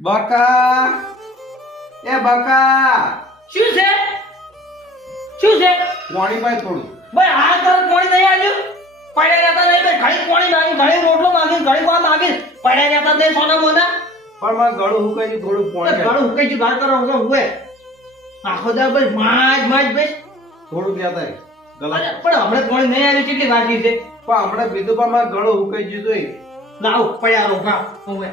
બકા એ બકા શું છે શું છે પાણી પાય થોડું. ભાઈ આ તરફ કોણી નહીં આવ્યું પડ્યા જતા નહીં ભાઈ ઘણી કોણી માંગી ઘણી રોટલો માંગી ઘણી વાર માંગી પડ્યા જતા નહીં સોના મોના પણ મારે ગળું હુકાઈ ગયું, થોડું પાણી ઘણું હુકાઈ ગયું ઘર કરો હુએ આખો દા ભાઈ માજ ભાઈ થોડું લેતા આય. ગલા પણ હમણાં કોણી નહીં આવ્યું કેટલી વાગી છે પણ હમણાં પીધું પણ મારે ગળું હુકાઈ ગયું તોય. લાવ પડ્યા રોકા હુએ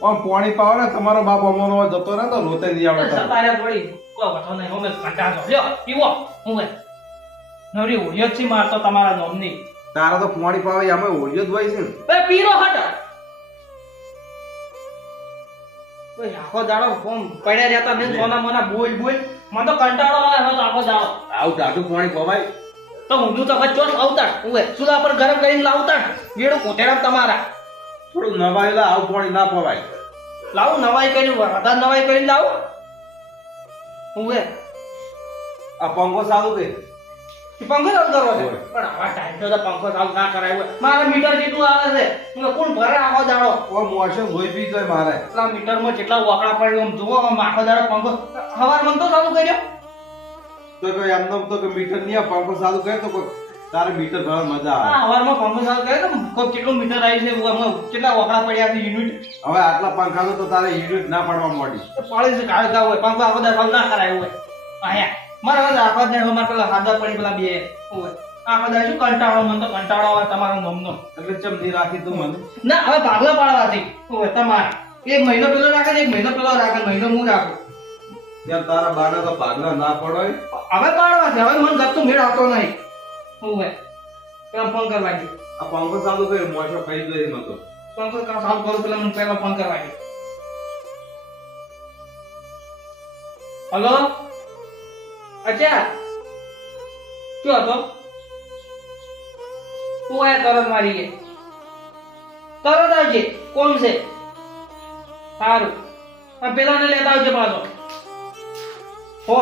પણ પાણી પાવો ને તમારો બાપ અમોનો જતો રહે તો રોતે નહીં આવડે તારે. સતારે થોડી કોઈ વઠો નહીં અમે કંટાળો લ્યો પીવો હુએ નવરી ઓળિયો છે મારતો તમારા નોમની તારા તો પાણી પાવે આમાં ઓળિયો જ હોય છે ને. બે પીરો હટ ઓય આખો દાડો ફોન પડ્યા જતા ને સોના મોના બોલ બોલ મને તો કંટાળો આવે હવે તો આખો દાડો આવું ટાઢું પાણી પવાય. તો ઊંધું તો બચ્ચો આવતા ઓય ચૂલા પર ગરમ કરીને લાવતા વેડું કોટેડા તમારા થોડું નવાયેલા આવું પાણી ના પવાય. લાવું નવાઈ કરીને વધારે નવાઈ કરીને લાવું ઓય આ પંખો સારું કે પંખો ચાલુ કરવો છે પણ આવા ટાઈમ તો પંખો ચાલુ ના કરાય હોય મારે મીટર જેટલું આવે છે હું કોણ ભરે આખો દાડો ઓ મોશે લોહી પી જાય મારે. એટલા મીટરમાં જેટલા વાકડા પડ્યું આમ જુઓ આમ આખો દાડો પંખો હવાર મન તો ચાલુ કર્યો તો કોઈ એમ તો કે મીટર નહીં આ પંખો સારું કરે તો કોઈ તારે મીટર ભરવા મજા આવે. હા હવારમાં પંખો ચાલુ કર્યો તો કોઈ કેટલું મીટર આવી છે આમાં કેટલા વાકડા પડ્યા છે યુનિટ હવે આટલા પંખા તો તારે યુનિટ ના પડવા માંડી. પાળી છે કાળ ગાવ હોય પંખો આખો દાડો ના કરાય હોય આયા મારા વાત આખો દાડો મારે પેલા હાદા પડી પેલા બે હોય આખો દાડો શું કંટાળો મને તો કંટાળો આવે તમારો નમનો એટલે ચમ નહીં રાખી તું મને. ના હવે ભાગલા પાડવાથી હોય તમારે એક મહિનો પેલો રાખે ને એક મહિનો પેલો રાખે મહિનો હું રાખું ત્યાં તારા બાના તો ભાગલા ના પડવાય. હવે પાડવાથી હવે મને ગતું મેળ આવતો નહીં હોય પેલા ફોન કરવા દે આ પંખો ચાલુ કરે મોશો ખાઈ જાય એમ હતો. પંખો ચાલુ કરું પેલા મને પહેલા ફોન કરવા દે હલો અચ્છા શું હતો તું આયા તરત મારી ગઈ તરત આવજે કોણ છે સારું આ પેલાને લેતા આવજે પાછો હો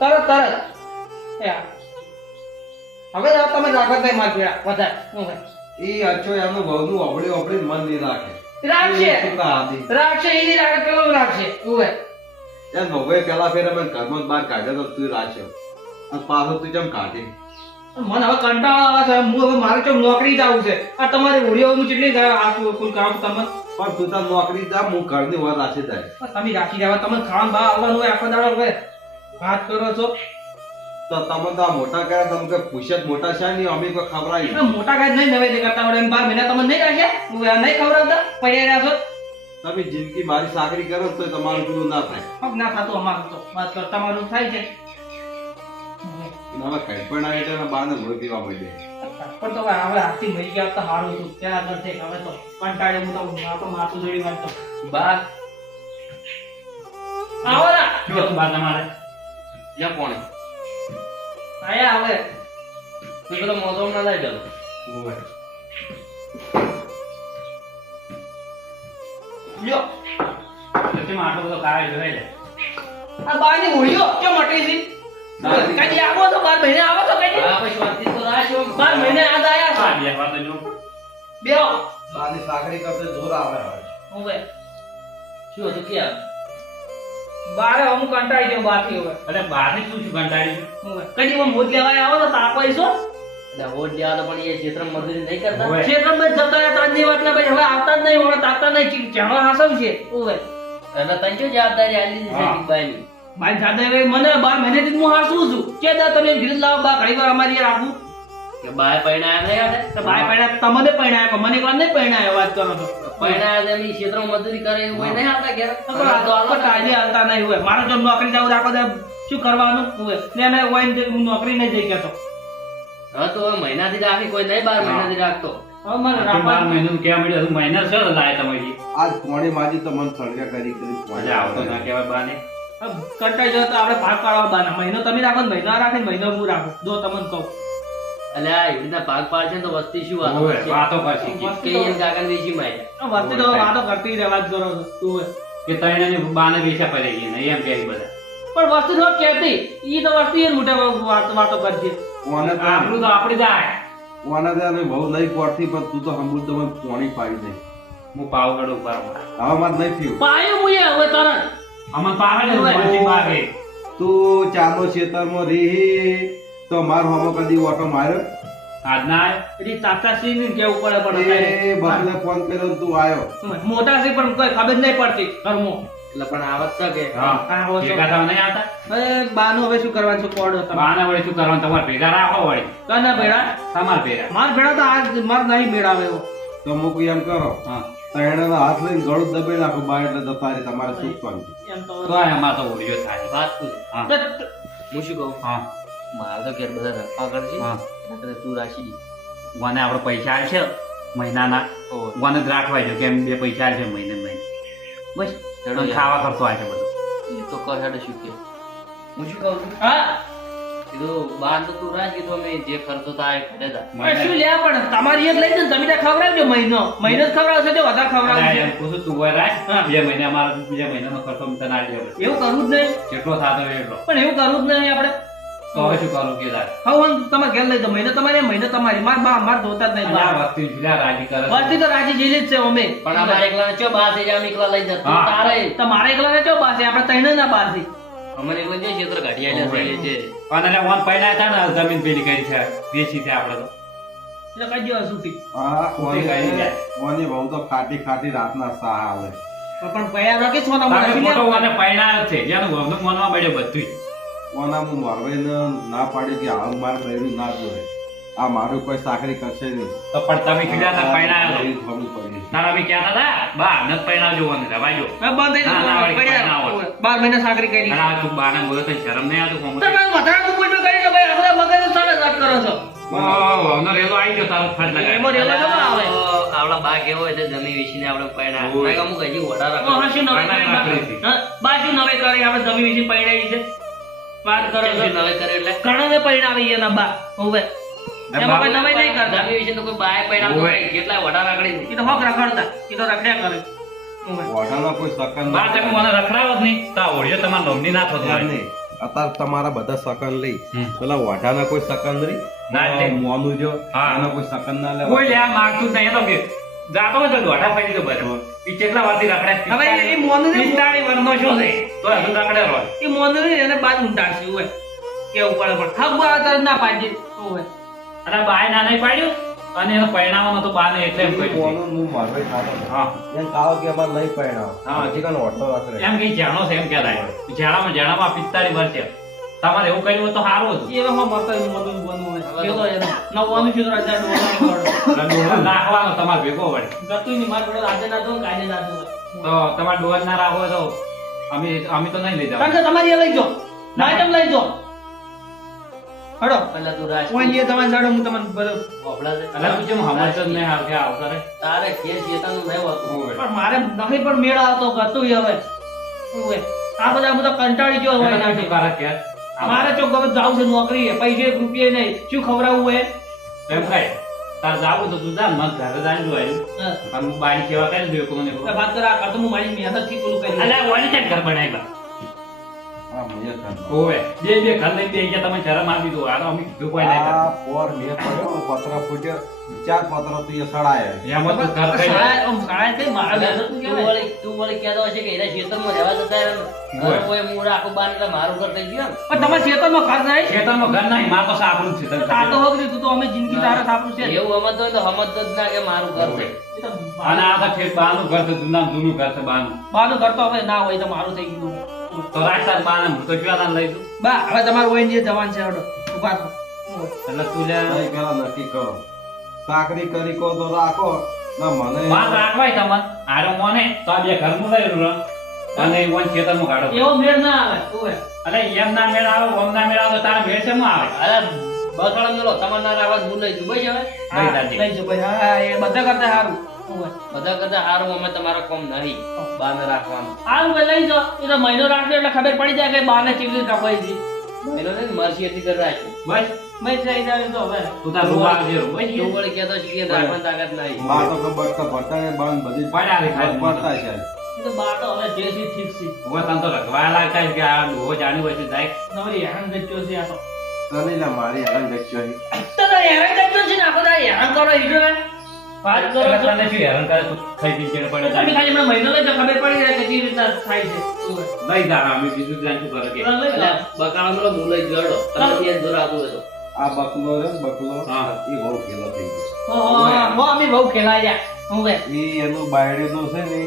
તરત એ હા. હવે તો તમે રાખો તઈ માર પીડા વધારે હું ભાઈ એ અચ્છો એમનું ઘઉંનું ઓબળી ઓબળી મન નહીં રાખે. રાખશે એ કેટલા આદી. રાખશે એ નહીં રાખે પેલો રાખશે ઉવે ત્યાં નવે પેલા ફેર અમે ઘરમાં જ બહાર કાઢ્યો તો તું રાખ્યો અને પાછો તું કેમ કાઢી. મને હવે કંટાળો આવે છે હું હવે મારે કેમ નોકરી જવું છે આ તમારી ઓડિયો હું કેટલી આ કુલ કરાવું તમે પણ તું તાર નોકરી જા હું ઘરની વાર રાખી જાય. તમે રાખી જાવ તમે ખાવાનું બહાર આવવાનું હોય આખો દાડો હવે વાત કરો છો તો તમે તો આ મોટા કર્યા તમે કે પૂછે મોટા છે નહીં અમે કોઈ ખવડાવી. આ મોટા ગાય નહીં નવે કરતા આવડે એમ 12 મહિના તમે નહીં રાખ્યા હું નહીં ખવડાવતા પડ્યા રહ્યા છો તમે જિંદગી મારી સાકરી કરો તો તમારું પેલું ના થાય. હક ના થતું અમારું તો વાત કર તમારું થાય છે હવે કઈ પણ આવે એટલે બાને લોહી પીવા મળે. પણ તો હવે હાથી મરી ગયા તો સારું હતું ત્યાં આગળ છે હવે તો કંટાળે હું તો માથું જોડી વાંચતો બાર આવો ના શું હતું બાર તમારે જ્યાં કોણે આયા હવે તું પેલો મોસમ ના લઈ ગયો લ્યો પછી આટલો બધો કાય જોઈ લે આ બાની હોળીઓ કેમ મટી છે કઈ આવો તો 12 મહિને આવો તો કઈ આ પછી વાતચીત તો રાખ્યો 12 મહિને આ આયા હા બે વાત જો બેહો બાની સાકરી કરતે જોર આવે હવે. હવે શું હતું કે બારે અમુક કંટાળી ગયો બાથી હવે અરે બહાર ની શું કંટાળી હવે કઈ હું મોજ લેવાય આવો તો તાપ આવીશો એટલે વોટ લેવા તો પણ એ ક્ષેત્ર મજૂરી નહીં કરતા હોય. ક્ષેત્રમાં જ જતા રહ્યા ત્રણની વાતના ભાઈ હવે આવતા જ નહીં હવે તાકતા નહીં ચેણો હાસવ છે હવે અને તને શું જવાબદારી આલી દીધી છે ટીકબાઈની? ભાઈ જાદે મને 12 મહિનેથી હું હાસું છું કે દા તમે ગીર લાવો બા ઘણી વાર અમારી રાખું કે બાય પૈણાયા નહીં આને? તો ભાઈ પૈણા તમને પૈણાયો પણ મને એકવાર નહીં પૈણાયો વાત કરો તો પૈણાયા છે એમની ક્ષેત્રમાં મજૂરી કરે એવું હોય નહીં આપણા ઘેર? તો કાયદે હાલતા નહીં હોય મારે જો નોકરી જાવ રાખો તો શું કરવાનું હોય ને એને હોય હું નોકરી નહીં જઈ કેતો હવે તો હવે મહિનાથી રાખી કોઈ નહીં 12 મહિનાથી રાખતો હવે મને બાર રાખવાનું મહિનાનું કેવા મળ્યું મહિના છે લાય તમારી આજ પોણી માજી તો મને સળગા કરી કરી પોણી મજા આવતો ના કહેવાય બાને કંટાઈ જાય તો આપણે ભાગ પાડવા બાના મહિનો તમે રાખો ને મહિનો રાખે ને મહિનો હું રાખું જો તમને કહું એટલે આ એવી રીતના ભાગ પાડશે ને તો વસ્તી શું વાતો હોવે, કરશે? વાતો કરશે કે એને કાકાને વેચી માર્યા. આ વસ્તી તો વાતો કરતી રહેવા જ કરો છો તું હોય. કે તઈને બાને વેચા પડે ગયા ને એમ કહે બધા પણ વસ્તી તો કહેતી ઈ તો વસ્તી એ મોટા વાતો કરશે કોને તો આપણું તો આપડી જાય કોને તો અને બહુ નહીં પડતી પણ તું તો હમુદ મને પોણી પાડી દે હું પાવગઢ ઉભા રહું. હવે માર નહીં થયું. પાયો મુએ હવે તરત અમન પાવે ને માનસી પાવે. તું ચાનો ખેતરમાં રહી તો માર હોમો કદી ઓટો માર્યો? આજના આયો. એની તાતાશ્રી ને કેવું પડે પણ એ બસને ફોન કર્યો ને તું આયો. મોટા છે પણ કોઈ ખબર નહીં પડતી ઘરમાં. એટલે પણ આવત છે કે હા. હા, હો તો. ભેગા થવા નહીં આવતા? હવે બાનું હવે શું કરવાનું છે કોડો તમે બાના વળી શું કરવાનું? તમારે ભેગા રાખો વળી. કના ભેડા તમારે ભેગા. માર ભેડા તો આજ માર નહીં મેળાવે એવો તો મૂક એમ કરો, હા. ત્રણેયના હાથ લઈને ગળું દબાઈ નાખો બહાર એટલે જતા રહે તમારે સુખ શાંતિ. એમ તો તો એમાં તો ઓળિયો થાય. વાત શું છે? હા. હું શું કહું? હા. મારે તો ઘેર બધા રખવા કરશે હા. એટલે તું રાખી મને આપણે પૈસા આવશે મહિનાના. મને જ રાખવા જો કેમ બે પૈસા આવશે મહિને મહિને. બસ. હેડો અને યાર. ખાવા ખર્ચો આવશે બધો. એ તો કર હેડો શું કે હું શું કહું છું હા કીધું બાર તો તું રાખ કીધું અમે જે ખર્ચો થાય કરે જા પણ શું લે પણ તમારી એક લઈ દો ને તમે ત્યાં ખવડાવજો મહિનો જ ખવડાવશો તો વધારે અરે ખવડાવજો એમ કહું છું તું હોય રાખ. હા. બે મહિને અમારો બીજા મહિનાનો ખર્ચો હું તને આપી દઉં. એવું કરવું જ નહીં જેટલો થતો હોય એટલો. પણ એવું કરવું જ નહીં આપણે તો હવે શું કરું કે તારે? હવે તમારે ઘેર લઈ દો મહિનો તમારી માર બા માર ધોતા જ નહીં અને આ બા. વસ્તુ જુદા રાજી કરે છે. વસ્તી તો રાજી જેલી જ છે અમે પણ અમારે એકલા ચો બાર થઈ જાય અમે એકલા લઈ જતો હા. તારે તમારે એકલા ચો બાર છે આપણે ત્રણે ના બાર છે અમને એકલા જે ક્ષેત્ર કાઢી આલ્યા છે અને એટલે ઓન પૈડા હતા ને જમીન પેલી કરી છે વેચી છે આપણે તો. એટલે કઈ દિવસ સુધી હા, ઉઠી ગઈ જાય. ઓની બહુ તો ખાટી ખાટી રાતના સાહ આવે. પણ પૈયા રાખી છો ને તમે ખોટો ઓને પૈડા જ છે જેનું ઘરનું મનમાં પડ્યો બધુંય. ઓના હું મારવાઈને ના પાડી કે આ મારે બૈરું ના જોડે, આ મારું કોઈ સાકરી કરશે નહીં. તો પણ તમે કીધા હતા પૈડા હતો. બૈરું ખબર પડી. તારા બી કહેતા હતા બા નત પૈડા જોવાનું રવાજો. બંધ ના, ના, વળી થઈ ના હોય. 12 મહિના સાકરી કરી અને આ તું બાને બોલો તો શરમ નહીં આવતું કોમ. તમે વધારે કોઈ કરી કે ભાઈ આપણે મગજ સામે વાત કરો છો ઓનો રેલો આવી ગયો તારો ફટ એમાં લગાય. રેલો તો ના આવે આપડા બા કેવો હોય તો જમી વેચીને આપણે પૈડા ઓય. મેં અમુક હજી વડા હા, રાખો શું નવે પૈણા રાખેલી છે. કરી બા શું નવે કરી આપણે જમી વિશે પૈણાઈ છે વાત કરો છો નવે કરે એટલે ઘણા પૈણાવી એના બા હવે એમાં કોઈ નવાઈ નહીં કરતા જમી વેચીને તો કોઈ બાય પૈડા તો ઓય. નહીં. કેટલાય વડા રાખડી છે. એ તો હક રખડતા એ તો રખડ્યા કરે હવે. ઓઢાનો કોઈ સકન બા તમે મને રખડાવો જ નહીં તો આ ઓળિયો તમારે નોમની ના થતો હોય. નહીં. અત્યારે તમારા બધા સકન લઈ હમ. પેલા ઓઢાના કોઈ સકન રહી ના લે. મોનું જો હા. એનો કોઈ સકન ના લે. કોઈ લે આ માગતું જ નહીં. એ તો કે જાતો હોય તો દોઢા પડી તો બરાબર. ઈ કેટલા વારથી રખડ્યા? હવે એ મોનું ને 45 વર્ષનો શું છે? તો હજુ રખડે રહો. એ મોનું ને એને બાદ ઊંડાડશે હોય કેવું પડે પણ હક બા તાર ના પાડજે હવે અને બાય ના નહીં પાડ્યું અને એનો પરિણામ તો બાને એટલે એમ કહ્યું છે. મોનું હું મારવાઈ ખાતો હતો. હા. એમ કાવો કે અમારે નહીં પરણાવો. હા. હજી કાંઈ ઓઢો રાખે. એમ કઈ જાણો છે એમ કહેવાય. જાણામાં 45 વર્ષ છે. તમારે એવું કર્યું હોત તો સારું હતું. એ એમાં મરતા એનું મદન બનવું હોય કેવો એનો નવવાનું છે તો રાજા ડોળા અને ડોહો નાખવાનો તમારે ભેગો વળે. ગતું ની માર પડે રાજા ના દો કાયદે ના દો તો તમારે ડોહો ના રાખવો હોય તો અમે તો નહીં લઈ કારણ જવા. કે તમારી એ લઈ જો ના તમે લઈ જો હડો પહેલા તું રાખ કોઈ જે તમારે જડો હું તમને બધો ઓભળા છે. એટલે તું જેમ સમજ જ નહીં આવશે આવતા રે. તારે કેસ ચેતનનું નહીં હોતું. પણ મારે નહીં પણ મેળ આવતો ગતું હવે હવે આ બધા કંટાળી ગયો હોય એટલે નાખી. શું કરે કે? મારે ચોક ગમે જાવું છે નોકરી પૈસે રૂપિયે નહીં શું ખવડાવવું હોય એમ કહે તાર જાવું તો તું જા મત ઘરે જાણી જોવાયું. હા. અને હું બાની સેવા કરી દઉં કોને તો વાત કરા આ કરતો હું મારી મહેનત થી પેલું કરી અલ્યા ઓલી છે ઘર બનાવી બા. હા, મુએ ખાધો. ઓવે બે ઘર લઈને બે ગયા તમે શરમ આપી દો. આ તો અમે કીધું કોઈ નહીં આ પોર મેં પડ્યો, પતરા ફૂટ્યો, 4 પતરા તો એ સડાયા. એમ જ ઘર કઈ શાળા કઈ મારા મહેનત નું કહેવાય. તું વળી કહેતો હશે કે એના ખેતરમાં રહેવા જતા રહે ને. હોય. ઘર હોય મૂળ આખું બાર એટલે મારું ઘર થઈ ગયું પણ તમારા ખેતરમાં ઘર નહીં ખેતરમાં ઘર નહીં માર તો સાપડું જ છે તને આ તો ખબર. હોગ તું તો અમે જિંદગી તારા સાપરું છે ને. એવું સમજતો હોય તો સમજતો જ ના કે મારું ઘર છે. એ તો અને આ તો ખેત બાનું ઘર છે જૂનું ઘર છે બાનું. બાનું ઘર તો હવે ના હોય તો મારું થઈ ગયું તો રાખતા બાને હું તો કેવા તાને લઈ દઉં. બા હવે તમારું હોય જે જવાન છે હડો ઉભા થો એટલે તું લે નહીં, પેલા નક્કી કરો. સાકરી કરી કહો તો રાખો. ના મને વાત રાખવાય તમને આરો મોને તો આ બે ઘર માં લઈ રહ્યો અને વન ખેતરમાં કાઢો. એવો મેળ ના આવે ઓવે અલે એમ ના મેળ આવે ઓમ ના મેળ આવે તો તારા મેળ શેમાં આવે? અરે બસળા મેલો તમારના આવાજ હું લઈ જઉં બસ હવે લઈ જાજે. લઈ જો ભાઈ હા એ બધા કરતા સારું ઓવે બધા કરતા સારું અમે તમારો કોમ નહીં બાને રાખવાનું. સારું ભાઈ લઈ જાઓ એ તો મહિનો રાખજો એટલે ખબર પડી જાય કે બાને ચીલી રખવાઈ છે એનો નહીં મરસી એટલી કરી રાખ્યું. બસ મેં થઈ જાય તો હવે તું તાર રૂવા આવજે રૂ. બસ તું વળી કહેતો છે કે રાખવાની તાકાત નહીં. બા તો ખબર તો ભરતા ને બાન બધી પડ્યા રે ખાલી પડતા છે. એ તો બા તો હવે જે છે ઠીક છે હવે તને તો રખવા લાગતા છે કે આ ડોહો જાણી હોય છે જાય. નવરી હેરાન ગચ્યો છે આ તો તને લા મારી હેરાન ગચ્યો છે. તો હેરાન ગચ્યો છે ને આખો દાડો હેરાન કરો હીરો ને વાત કરો એટલે છો. તને શું હેરાન કરે તું ખાઈ પીને ચેડે પડે તમે ખાલી હમણાં મહિનો લઈ જાઓ, ખબર પડી જાય કે કેવી રીતના થાય છે. લઈ જા અમે બીજું જાણ શું કરે કે લઈ એટલે જાઓ. બકાળામાં હું લઈ ગયો તમે ત્યાં જોર આવતું હોય તો આ બકલો છે ને, બકલો હા. એ બહુ ખેલો થઈ ગયો. હો અમે બહુ ખેલાયા હવે એ એનું બાયડેનું છે ને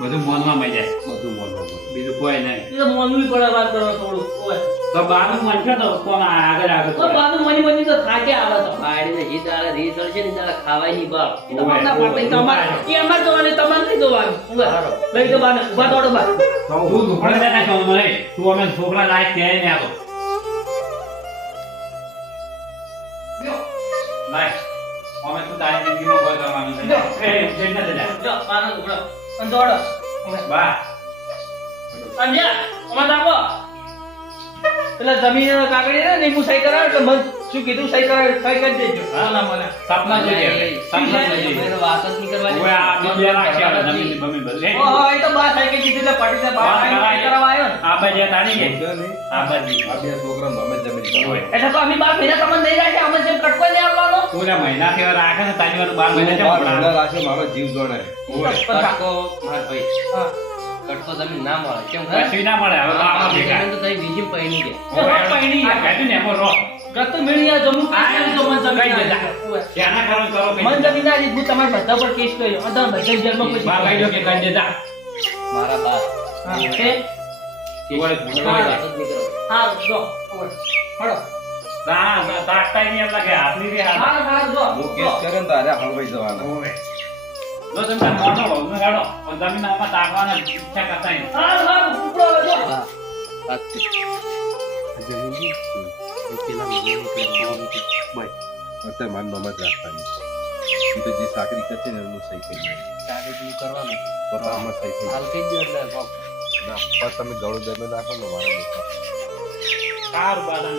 બધું મોનમાં મઈ જાય બધું બોલવા પડે. બીજું કોઈ નહીં એ તો મોનવી પડે વાત કરો થોડું ઓય. તો બાનું મન છે તો કોણ આગળ આગળ તો બાનું મની તો થાકે આવે તો બાયડીને જી દાડે રી ચડશે ને દાડે ખાવાય નહીં બાપ એ તો મારના પાપે તમારે એ અમાર જોવાની તમારે નહીં જોવાનું ઓય. લઈ દો બાને ઉભા દોડો બા તું ઢોકળે ના છો મને તું અમે છોકરા લાયક છે ને આતો લાય અમે તું તારી જિંદગીમાં કોઈ કરવાનું છે એ ઉઠે ન દે જો બાને ઉભો અને દોડો ઓય. બા અંજે ઓમાં દાબો પેલા જમીન કાગળી ને હું સહી કરાવ તો મન શું કીધું સહી કરાવ સહી કરી દેજો હાલા મને સપના જોઈએ સપના જોઈએ મેં વાત જ નહીં કરવાની ઓય આ બીજા રાખશે આ જમીન બમીન બધું ઓહો એ તો બા સહી કરી દીધી એટલે પાટી ને બા સહી કરાવવા આવ્યો ને આ બાજુ તાણી કે છે ને, આ બાજુ આ બે છોકરાને અમે જમીન ઓય. એટલે તો અમે 12 મહિના તમને નહીં રાખ્યા અમે જેમ કટકો નહીં આવવાનો પૂરા મહિના થી રાખે ને તારી વાર 12 મહિના બાર છે મહિના રાખે મારો જીવ જોડે. કટકો માર ભાઈ હા કટકો જમીન ના મળે કેમ કશું ના મળે હવે તો આમાં ભેગા જમીન તો તઈ બીજી પૈણી છે આ કહેતું ને એમાં રહો ગત મિલિયા જમુ કાઈ તો મન કઈ જમીન દેતા ત્યાંના કરો કરો કઈ મન જમીન ના રીત હું તમારા બધા પર કેસ કર્યો અધર બધા જેલમાં પછી બા કઈ દો કે કઈ દેતા મારા બા હા કે ઓય વાત જ નહીં કરવાની. હા જો ઓય હળો તા તાકતા નહીં એમ લાગે હાથની રે હાથ હા હા જો હું કેસ કરે ને તારે હળવાઈ જવાના. ઓય જો તમે મોટો હોવ ને ગાડો પણ જમીન આમાં તાકવાના ઈચ્છા કરતા નહીં હા હા ઉપડો જો હા વાત છે. અત્યારે મારી નોમ જ રાખવાની. ઈ તો જે સાકરી કરશે ને એનું સહી કરી નાખે. તારે જ નહીં કરવાનું પપ્પામાં સહી થઈ હાલ કહી દો એટલે બાપ. ના, પણ તમે ગળું જમી નાખો ને મારા બેટા. સારું બાદામ